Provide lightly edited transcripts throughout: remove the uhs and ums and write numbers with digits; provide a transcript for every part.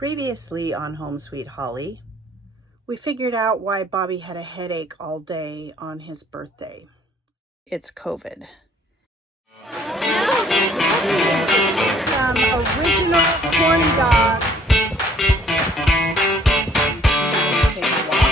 Previously on Home Sweet Holly, we figured out why Bobby had a headache all day on his birthday. It's COVID. Some original corn dogs. Take a walk.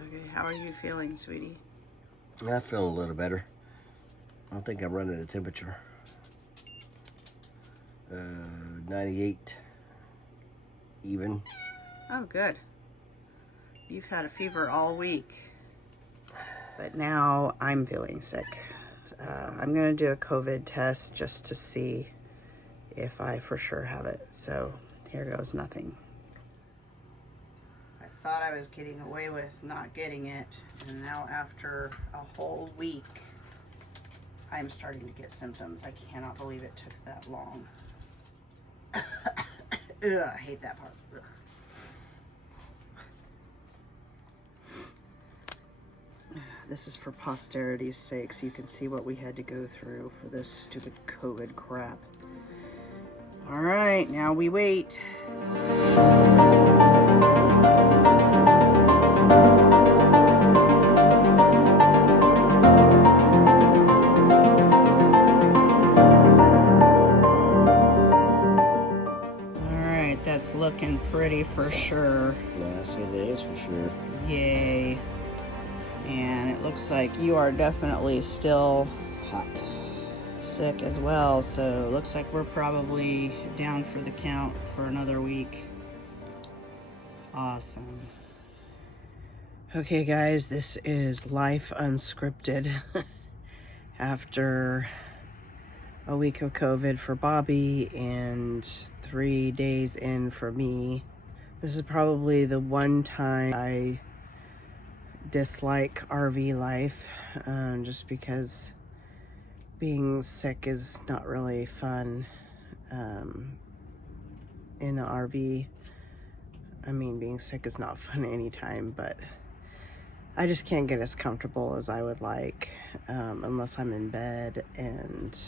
Okay, how are you feeling, sweetie? I feel a little better. I don't think I'm running a temperature. 98 even. Oh, good. You've had a fever all week. But now I'm feeling sick. I'm going to do a COVID test just to see if I for sure have it. So here goes nothing. I thought I was getting away with not getting it, and now after a whole week, I'm starting to get symptoms. I cannot believe it took that long. Ugh, I hate that part. Ugh. This is for posterity's sake, so you can see what we had to go through for this stupid COVID crap. All right, now we wait. That's looking pretty for sure. Yes, it is for sure. Yay. And it looks like you are definitely still hot. Sick as well, so looks like we're probably down for the count for another week. Awesome. Okay guys, this is Life Unscripted. After a week of COVID for Bobby and 3 days in for me. This is probably the one time I dislike RV life, just because being sick is not really fun in the RV. I mean, being sick is not fun anytime, but I just can't get as comfortable as I would like, unless I'm in bed, and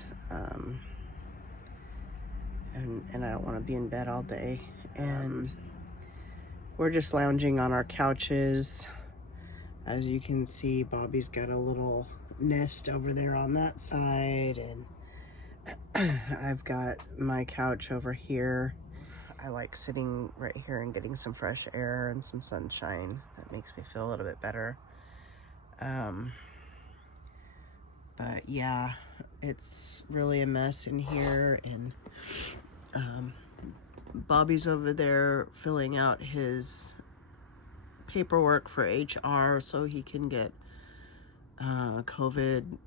I don't want to be in bed all day. And we're just lounging on our couches. As you can see, Bobby's got a little nest over there on that side, and I've got my couch over here. I like sitting right here and getting some fresh air and some sunshine. That makes me feel a little bit better. But yeah, it's really a mess in here, and Bobby's over there filling out his paperwork for HR so he can get COVID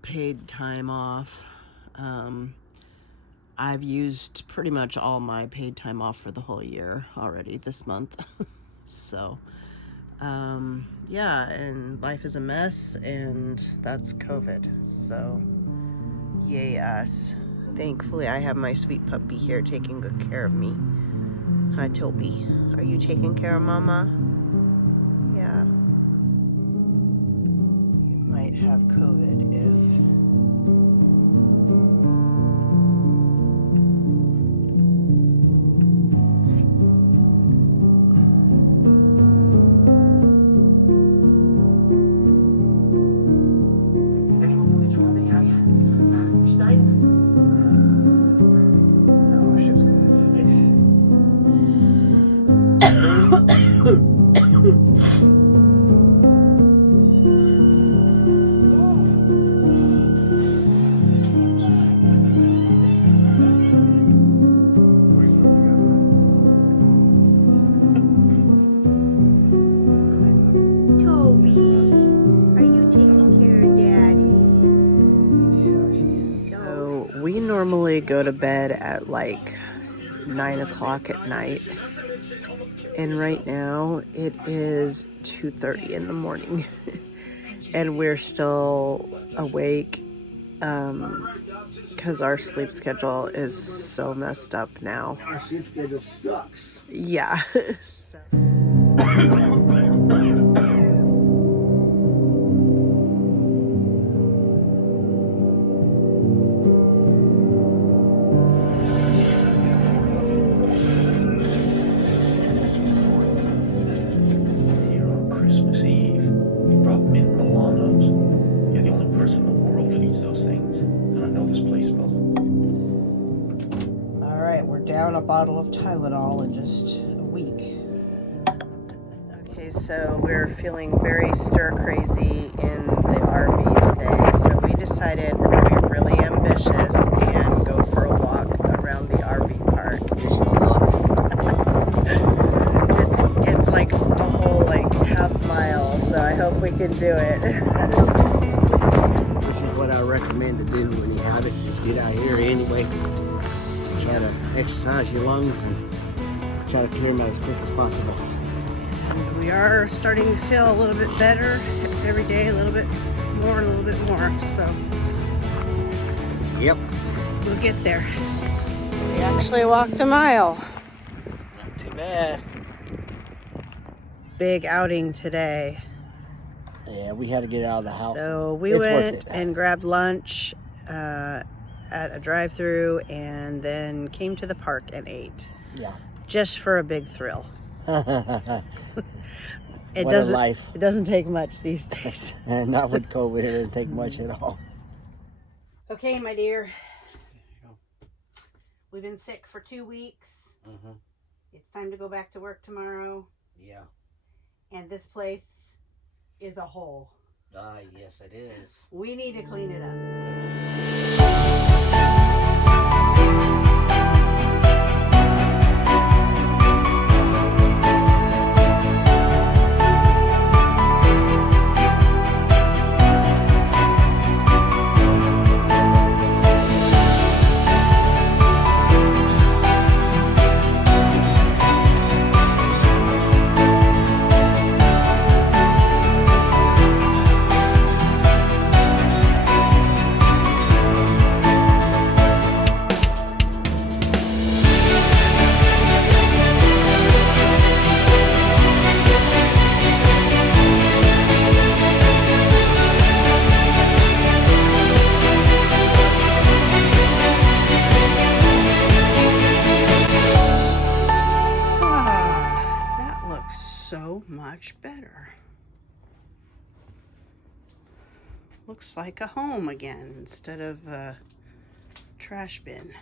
paid time off. I've used pretty much all my paid time off for the whole year already this month. So yeah, and life is a mess, and that's COVID. So yay us. Thankfully I have my sweet puppy here taking good care of me. Hi Toby, are you taking care of Mama? Yeah. You might have COVID if Kobe? Are you taking care of Daddy? Yeah, she is. So we normally go to bed at like 9 o'clock at night. And right now it is 2:30 in the morning. And we're still awake because our sleep schedule is so messed up now. Our sleep schedule sucks. Yeah. So. Here on Christmas Eve, we brought mint Milanos. You're the only person in the world that eats those things, and I know this place smells. All right, we're down a bottle of Tylenol in just a week. Okay, so we're feeling very stir crazy in the RV today. So we decided we're going to be really ambitious and go for a walk around the RV park. This is luck. It's like a whole like half mile, so I hope we can do it. Which is what I recommend to do when you have it. Just get out here anyway. Try to exercise your lungs and try to clear them out as quick as possible. And we are starting to feel a little bit better every day, a little bit more. So Yep. we'll get there. We actually walked a mile. Not too bad. Big outing today. Yeah, we had to get out of the house. So we It's worth went it. and grabbed lunch at a drive-through and then came to the park and ate. Yeah. Just for a big thrill. What a doesn't life. It doesn't take much these days. And not with COVID, it doesn't take much at all. Okay, my dear. We've been sick for 2 weeks. Mm-hmm. It's time to go back to work tomorrow. Yeah. And this place is a hole. Yes, it is. We need to clean it up. So much better. Looks like a home again instead of a trash bin.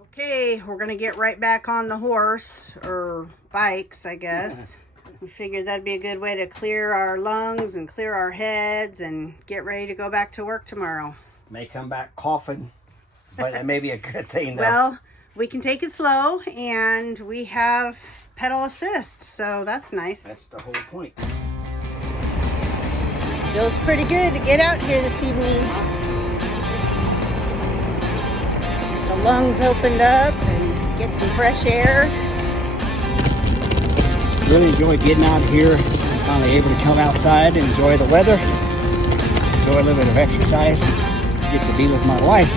Okay, we're gonna get right back on the horse, or bikes, I guess. We figured that'd be a good way to clear our lungs and clear our heads and get ready to go back to work tomorrow. May come back coughing, but that may be a good thing though. Well, we can take it slow, and we have pedal assist, so that's nice. That's the whole point. Feels pretty good to get out here this evening. The lungs opened up and get some fresh air. Really enjoyed getting out here. I'm finally able to come outside and enjoy the weather, enjoy a little bit of exercise, get to be with my wife,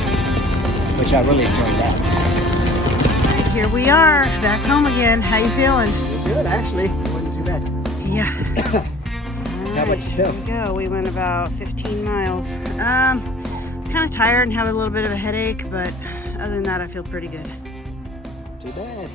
which I really enjoyed that. Here we are, back home again. How you feeling? Good, actually. It wasn't too bad. Yeah. How about yourself? Here we go. We went about 15 miles. Kind of tired and have a little bit of a headache, but other than that, I feel pretty good. Too bad.